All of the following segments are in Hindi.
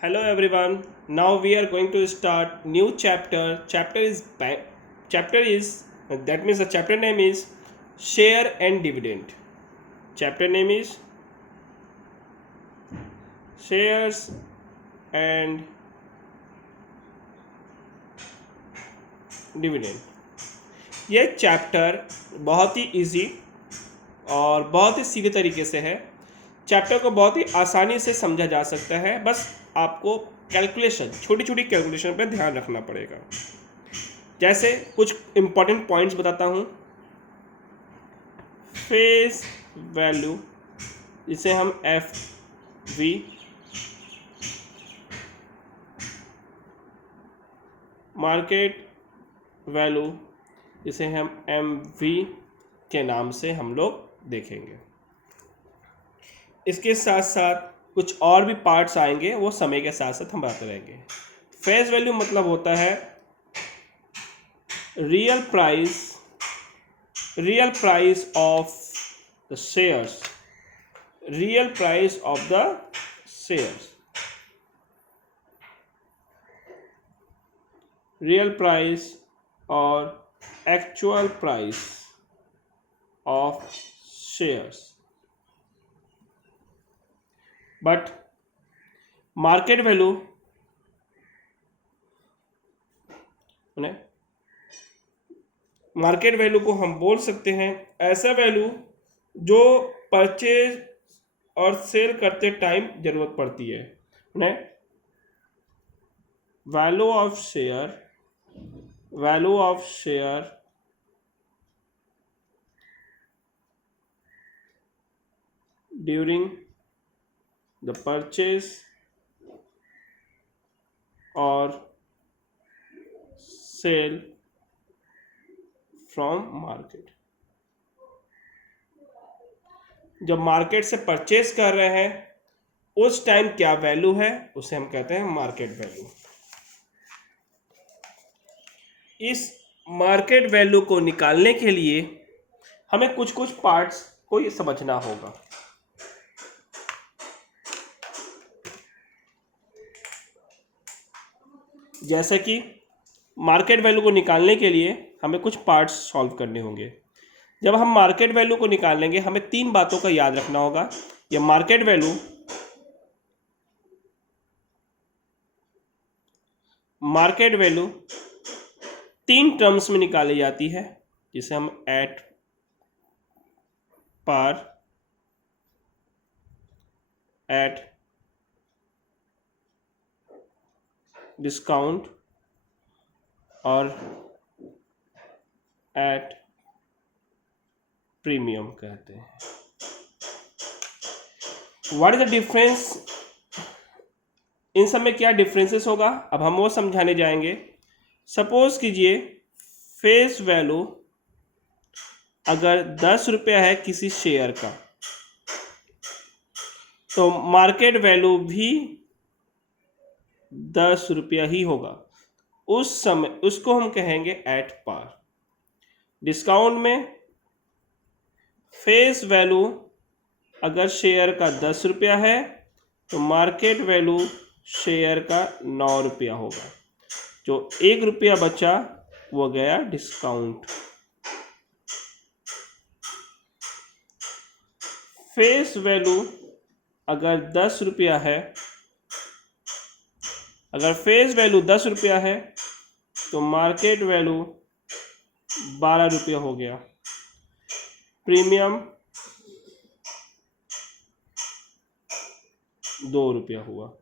Hello everyone. Now we are going to start new chapter. Chapter is that means the chapter name is share and dividend. Chapter name is shares and dividend. ये चैप्टर बहुत ही इजी और बहुत ही सीधे तरीके से है। चैप्टर को बहुत ही आसानी से समझा जा सकता है, बस आपको कैलकुलेशन, छोटी छोटी कैलकुलेशन पर ध्यान रखना पड़ेगा। जैसे कुछ इम्पॉर्टेंट पॉइंट्स बताता हूँ। फेस वैल्यू, जिसे हम एफ वी, मार्केट वैल्यू, जिसे हम एम वी के नाम से हम लोग देखेंगे। इसके साथ साथ कुछ और भी पार्ट्स आएंगे, वो समय के साथ साथ हम बताते रहेंगे। फेस वैल्यू मतलब होता है real price of the shares, real price of the shares, real price और actual price of shares. But market value को हम बोल सकते हैं ऐसा वैल्यू जो परचेज और सेल करते टाइम जरूरत पड़ती है। Value of share during the purchase और सेल फ्रॉम मार्केट। जब मार्केट से परचेज कर रहे हैं उस टाइम क्या वैल्यू है, उसे हम कहते हैं मार्केट वैल्यू। इस मार्केट वैल्यू को निकालने के लिए हमें कुछ कुछ पार्ट्स को ये समझना होगा। जैसे कि मार्केट वैल्यू को निकालने के लिए हमें कुछ पार्ट्स सॉल्व करने होंगे। जब हम मार्केट वैल्यू को निकालेंगे हमें तीन बातों का याद रखना होगा। ये मार्केट वैल्यू तीन टर्म्स में निकाली जाती है, जिसे हम एट पार, एट डिस्काउंट और एट प्रीमियम कहते हैं। What is the difference? इन सब में क्या डिफरेंसेस होगा, अब हम वो समझाने जाएंगे। सपोज कीजिए फेस वैल्यू अगर 10 रुपया है किसी शेयर का, तो मार्केट वैल्यू भी 10 रुपया ही होगा। उस समय उसको हम कहेंगे एट पार। डिस्काउंट में फेस वैल्यू अगर शेयर का 10 रुपया है तो मार्केट वैल्यू शेयर का 9 रुपया होगा। जो 1 रुपया बचा वो गया डिस्काउंट। फेस वैल्यू अगर 10 रुपया है, अगर फेस वैल्यू 10 रुपया है तो मार्केट वैल्यू 12 रुपया हो गया। प्रीमियम 2 रुपया हुआ।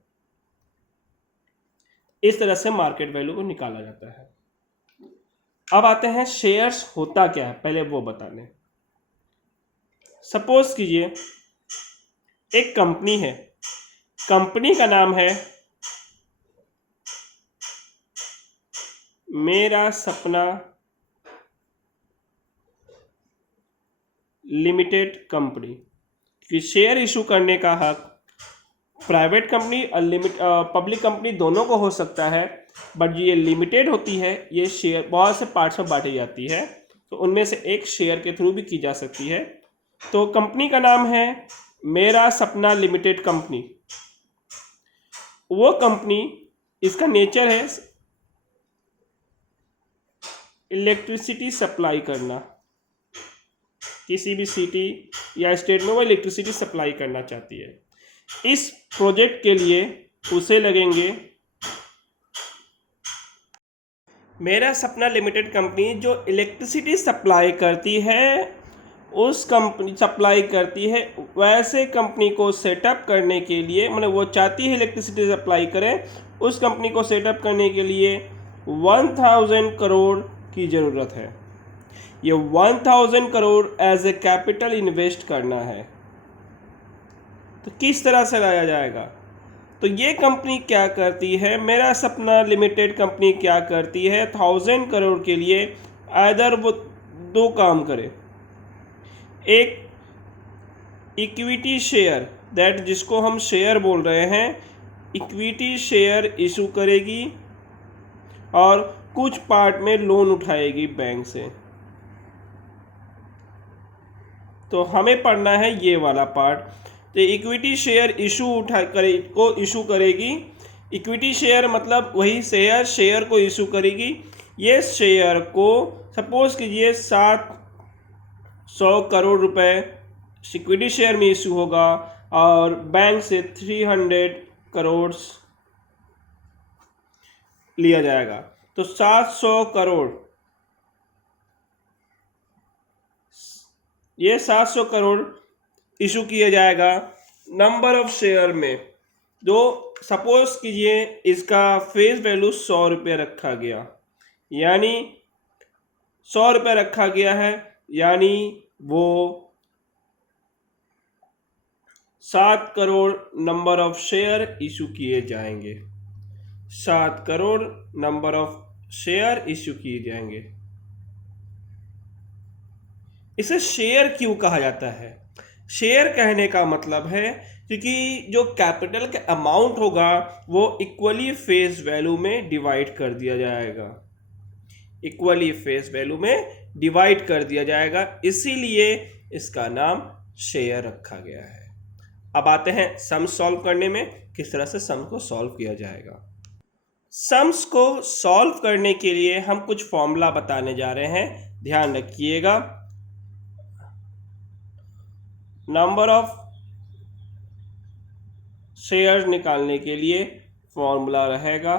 इस तरह से मार्केट वैल्यू को निकाला जाता है। अब आते हैं शेयर्स होता क्या है, पहले वो बताने। सपोज कीजिए एक कंपनी है, कंपनी का नाम है मेरा सपना लिमिटेड कंपनी। कि शेयर इशू करने का हक प्राइवेट कंपनी और पब्लिक कंपनी दोनों को हो सकता है, बट ये लिमिटेड होती है, ये शेयर बहुत से पार्ट्स में बांटी जाती है, तो उनमें से एक शेयर के थ्रू भी की जा सकती है। तो कंपनी का नाम है मेरा सपना लिमिटेड कंपनी। वो कंपनी, इसका नेचर है इलेक्ट्रिसिटी सप्लाई करना, किसी भी सिटी या स्टेट में वो इलेक्ट्रिसिटी सप्लाई करना चाहती है। इस प्रोजेक्ट के लिए उसे लगेंगे, मेरा सपना लिमिटेड कंपनी जो इलेक्ट्रिसिटी सप्लाई करती है, उस कंपनी सप्लाई करती है वैसे कंपनी को सेटअप करने के लिए, मतलब वो चाहती है इलेक्ट्रिसिटी सप्लाई करें, उस कंपनी को सेटअप करने के लिए 1000 करोड़ की ज़रूरत है। ये 1000 crore as a capital invest करना है। तो किस तरह से लाया जाएगा? तो ये कंपनी क्या करती है, मेरा सपना लिमिटेड कंपनी क्या करती है, 1000 करोड़ के लिए आइदर वो दो काम करे। एक इक्विटी शेयर, दैट जिसको हम शेयर बोल रहे हैं, इक्विटी शेयर इशू करेगी और कुछ पार्ट में लोन उठाएगी बैंक से। तो हमें पढ़ना है ये वाला पार्ट। तो इक्विटी शेयर इशू करेगी। इक्विटी शेयर मतलब वही शेयर को इशू करेगी। ये शेयर को सपोज कीजिए 700 करोड़ रुपए इक्विटी शेयर में इशू होगा और बैंक से 300 करोड़ लिया जाएगा। तो 700 करोड़, ये 700 करोड़ इशू किया जाएगा नंबर ऑफ शेयर में। जो सपोज कीजिए इसका फेस वैल्यू 100 रुपये रखा गया, यानी 100 रुपये रखा गया है, यानी वो 7 crore number of share issue किए जाएंगे। 7 crore number of share issue किए जाएंगे। इसे शेयर क्यों कहा जाता है? शेयर कहने का मतलब है क्योंकि जो कैपिटल का अमाउंट होगा वो इक्वली फेस वैल्यू में डिवाइड कर दिया जाएगा, इक्वली फेस वैल्यू में डिवाइड कर दिया जाएगा, इसीलिए इसका नाम शेयर रखा गया है। अब आते हैं सम सॉल्व करने में, किस तरह से सम को सॉल्व किया जाएगा। सम्स को सॉल्व करने के लिए हम कुछ फॉर्मूला बताने जा रहे हैं, ध्यान रखिएगा। नंबर ऑफ शेयर निकालने के लिए फॉर्मूला रहेगा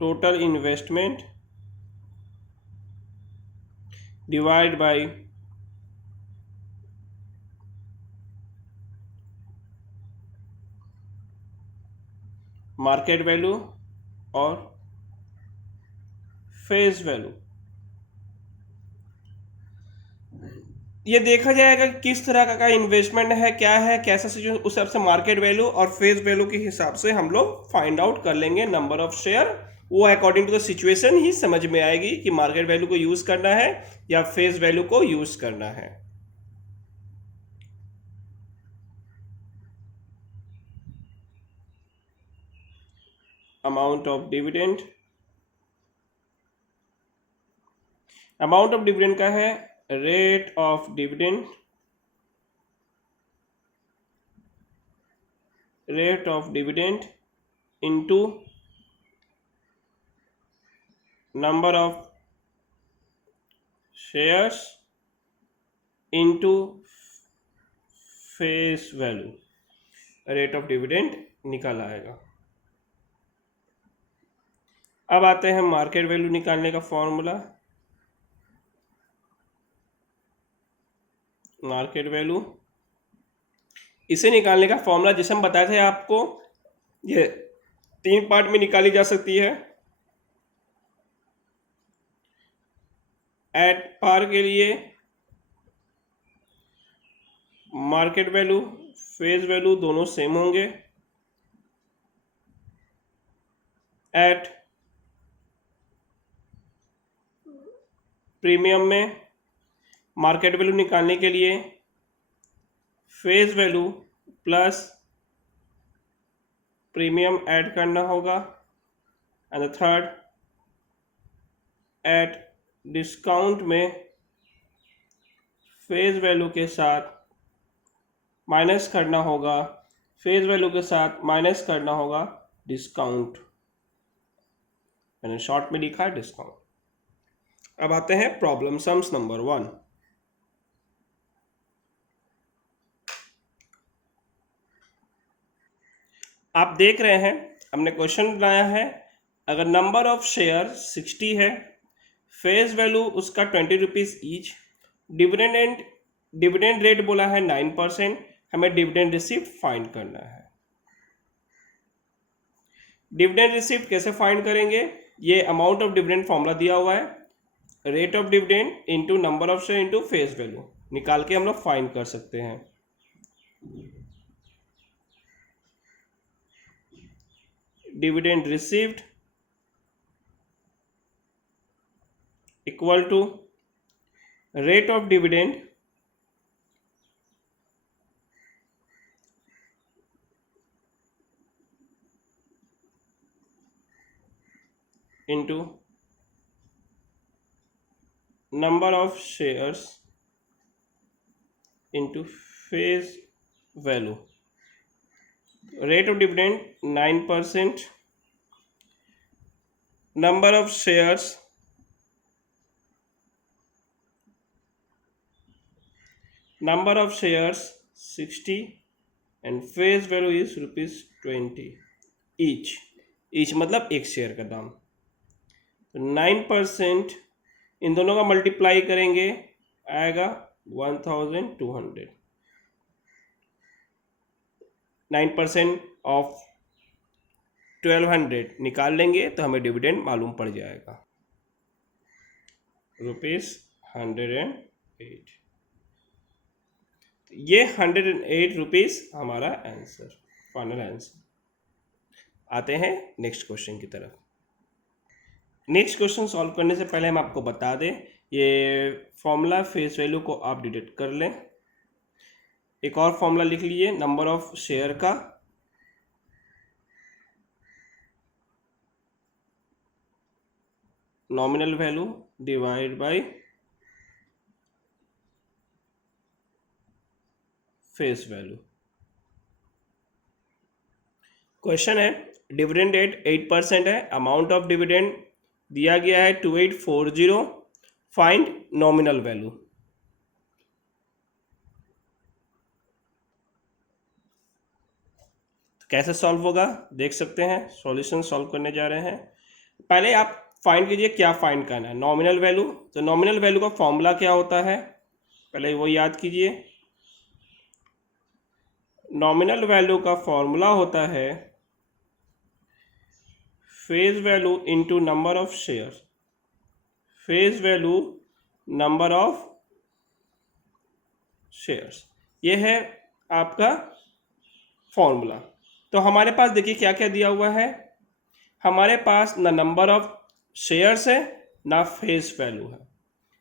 total investment divide by market value और फेस वैल्यू। ये देखा जाएगा किस तरह का इन्वेस्टमेंट है, क्या है, कैसा सिचुएशन, उस हिसाब से मार्केट वैल्यू और फेस वैल्यू के हिसाब से हम लोग फाइंड आउट कर लेंगे नंबर ऑफ शेयर। वो अकॉर्डिंग टू द सिचुएशन ही समझ में आएगी कि मार्केट वैल्यू को यूज करना है या फेस वैल्यू को यूज करना है। Amount of dividend, amount of dividend का है rate of dividend, rate of dividend into number of shares into face value, rate of dividend निकल आएगा। अब आते हैं मार्केट वैल्यू निकालने का फॉर्मूला। मार्केट वैल्यू, इसे निकालने का फॉर्मूला जैसे हम बताए थे आपको, ये 3 पार्ट में निकाली जा सकती है। एट पार के लिए मार्केट वैल्यू फेस वैल्यू दोनों सेम होंगे। एट प्रीमियम में मार्केट वैल्यू निकालने के लिए face value plus premium add करना होगा। And the third, at discount में फेस वैल्यू के साथ माइनस करना होगा, फेस वैल्यू के साथ माइनस करना होगा डिस्काउंट। मैंने शॉर्ट में लिखा है डिस्काउंट। अब आते हैं प्रॉब्लम सम्स नंबर 1। आप देख रहे हैं हमने क्वेश्चन बनाया है, अगर नंबर ऑफ शेयर 60 है, फेस वैल्यू उसका 20 रुपीज़ ईच, डिविडेंड रेट बोला है 9%, हमें डिविडेंड रिसिप्ट फाइंड करना है। डिविडेंड रिसिप्ट कैसे फाइंड करेंगे? ये अमाउंट ऑफ डिविडेंड फॉर्मूला दिया हुआ है, rate of dividend into number of share into face value निकाल के हम लोग फाइंड कर सकते हैं। Dividend received equal to rate of dividend into number of shares into face value. Rate of dividend 9%, number of shares 60 and face value is ₹20 each मतलब एक शेयर का दाम। तो 9% इन दोनों का मल्टीप्लाई करेंगे आएगा 1200। 9% ऑफ 1200 निकाल लेंगे तो हमें डिविडेंड मालूम पड़ जाएगा ₹108। ये 108 रुपीज़ हमारा आंसर, फाइनल आंसर। आते हैं नेक्स्ट क्वेश्चन की तरफ। नेक्स्ट क्वेश्चन सॉल्व करने से पहले हम आपको बता दें, ये फॉर्मूला फेस वैल्यू को आप डिटेक्ट कर लें। एक और फॉर्मूला लिख लीजिए, नंबर ऑफ शेयर का nominal value divide by face value. Question है, डिविडेंड रेट 8% है, अमाउंट ऑफ डिविडेंड दिया गया है 2840, फाइंड नॉमिनल वैल्यू। कैसे सॉल्व होगा देख सकते हैं, सॉल्यूशन सॉल्व करने जा रहे हैं। पहले आप फाइंड कीजिए क्या फाइंड करना है, नॉमिनल वैल्यू। तो नॉमिनल वैल्यू का फॉर्मूला क्या होता है, पहले वो याद कीजिए। नॉमिनल वैल्यू का फॉर्मूला होता है face value into number of share, face value number of shares, ये है आपका फॉर्मूला। तो हमारे पास देखिए क्या क्या दिया हुआ है, हमारे पास ना नंबर ऑफ शेयर्स है ना फेस वैल्यू है,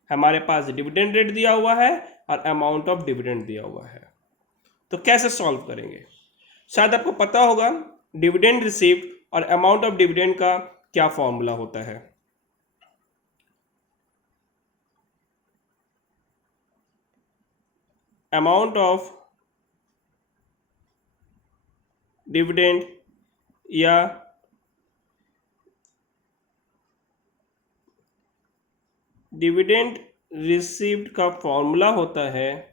हमारे पास डिविडेंड रेट दिया हुआ है और अमाउंट ऑफ डिविडेंड दिया हुआ है। तो कैसे सॉल्व करेंगे? शायद आपको पता होगा डिविडेंड रिसीव्ड और अमाउंट ऑफ डिविडेंड का क्या फॉर्मूला होता है। अमाउंट ऑफ डिविडेंड या डिविडेंड रिसीव्ड का फॉर्मूला होता है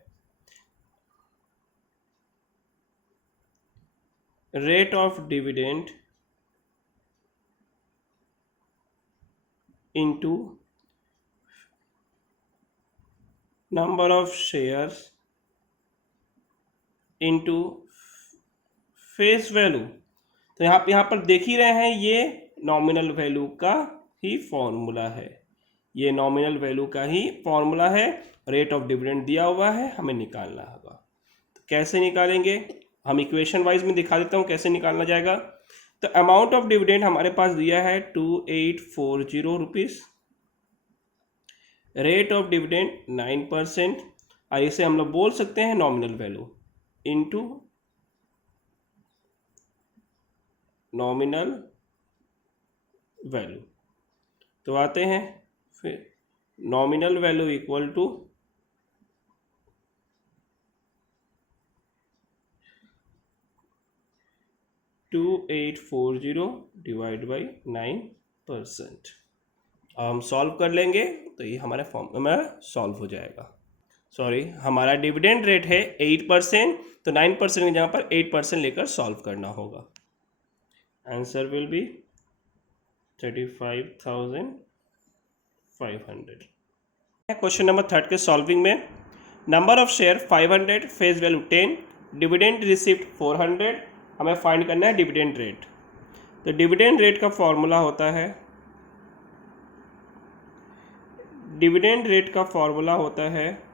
rate of dividend into number of shares into face value. तो यहाँ पर देख ही रहे हैं, ये नॉमिनल वैल्यू का ही फॉर्मूला है, ये नॉमिनल वैल्यू का ही फॉर्मूला है। रेट ऑफ डिविडेंड दिया हुआ है, हमें निकालना होगा। तो कैसे निकालेंगे, हम इक्वेशन वाइज में दिखा देता हूँ कैसे निकालना जाएगा। तो अमाउंट ऑफ डिविडेंड हमारे पास दिया है 2840 रुपीज़, रेट ऑफ डिविडेंड 9%, और इसे हम लोग बोल सकते हैं nominal value into nominal value. तो आते हैं फिर nominal value equal to 2840 divide by 9%। हम सॉल्व कर लेंगे तो ये हमारे फॉर्म हमारा सॉल्व हो जाएगा। सॉरी, हमारा डिविडेंड रेट है 8%, तो 9% की जगह पर 8% लेकर सॉल्व करना होगा। Answer will be 35,500। Question number 3 के सॉल्विंग में number of share 500, face value 10, dividend receipt 400, हमें फाइंड करना है डिविडेंड रेट। तो डिविडेंड रेट का फॉर्मूला होता है, डिविडेंड रेट का फॉर्मूला होता है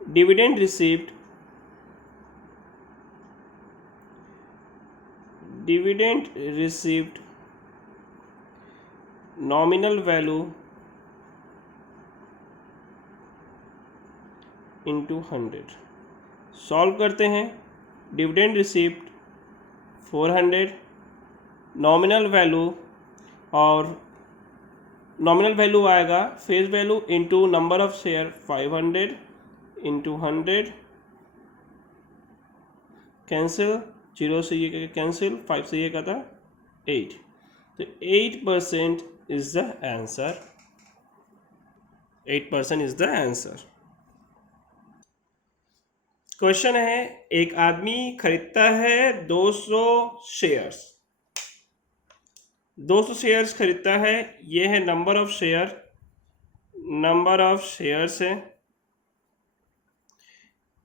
dividend receipt nominal value into 100। Solve करते हैं। डिविडेंड रिसिप्ट 400, नॉमिनल वैल्यू, और नॉमिनल वैल्यू आएगा face value into number of share 500 into 100, cancel, 0 से ये कैंसिल, 5 से ये क्या था 8, तो 8% is the answer. 8% is the answer. Question है, एक आदमी खरीदता है 200 शेयर्स, 200 शेयर्स खरीदता है। ये है नंबर ऑफ शेयर्स है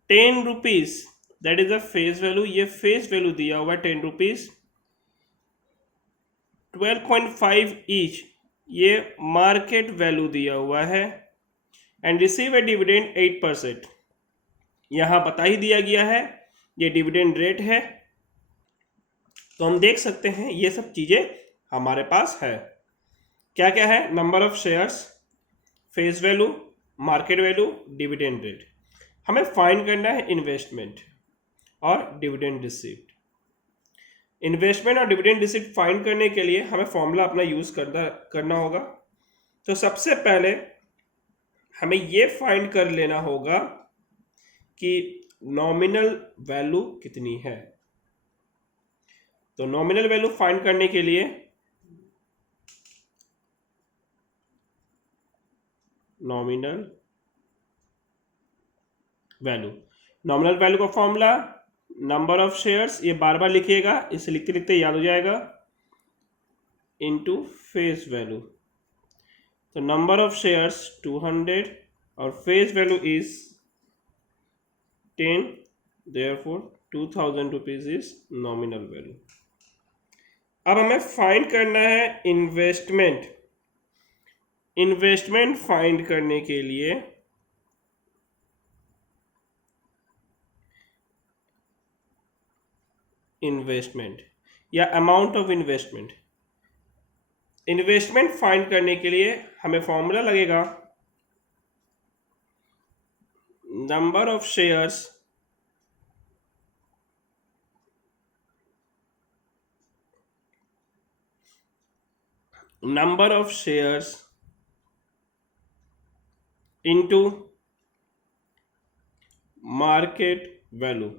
10 rupees, that is the face value. ये फेस वैल्यू दिया हुआ है 10 रुपीज। 12.5 ईच, ये मार्केट वैल्यू दिया हुआ है। एंड रिसीव ए डिविडेंड 8%, यहाँ बता ही दिया गया है, ये डिविडेंड रेट है। तो हम देख सकते हैं ये सब चीज़ें हमारे पास है। क्या क्या है? Number of shares, face value, market value, dividend rate. हमें फाइंड करना है इन्वेस्टमेंट और डिविडेंड रिसीप्ट। इन्वेस्टमेंट और डिविडेंड रिसीप्ट फाइंड करने के लिए हमें फॉर्मूला अपना यूज़ करना होगा। तो सबसे पहले हमें ये फाइंड कर लेना होगा कि नॉमिनल वैल्यू कितनी है। तो नॉमिनल वैल्यू फाइंड करने के लिए नॉमिनल वैल्यू का फॉर्मूला नंबर ऑफ शेयर्स, ये बार बार लिखिएगा, इसे लिखते लिखते याद हो जाएगा, इनटू फेस वैल्यू। तो नंबर ऑफ शेयर्स 200 और face value is 10, therefore 2000 rupees is nominal value. अब हमें फाइंड करना है इन्वेस्टमेंट फाइंड करने के लिए इन्वेस्टमेंट या अमाउंट ऑफ इन्वेस्टमेंट फाइंड करने के लिए हमें फॉर्मूला लगेगा number of shares into market value.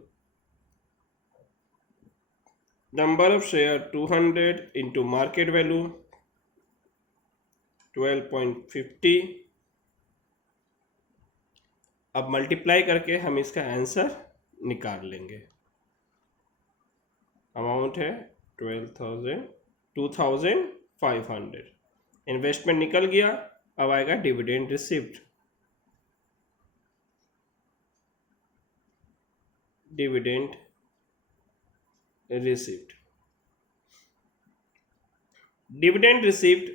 Number of share 200 into market value 12.50। अब मल्टीप्लाई करके हम इसका आंसर निकाल लेंगे। अमाउंट है 2500। इन्वेस्टमेंट निकल गया। अब आएगा डिविडेंड रिसिप्ट। डिविडेंड रिसिप्ट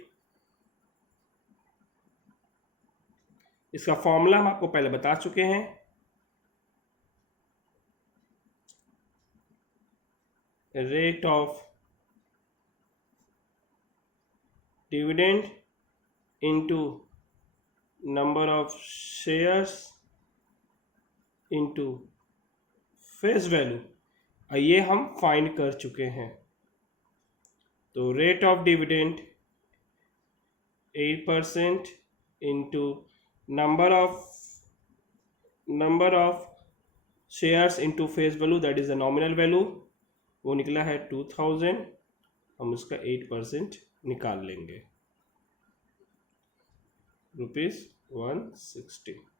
इसका फॉर्मूला हम आपको पहले बता चुके हैं। Rate of dividend into number of shares into face value, ये हम फाइंड कर चुके हैं। तो rate of dividend 8% into number of shares into face value that is the nominal value, वो निकला है 2000, हम उसका 8% निकाल लेंगे, ₹160।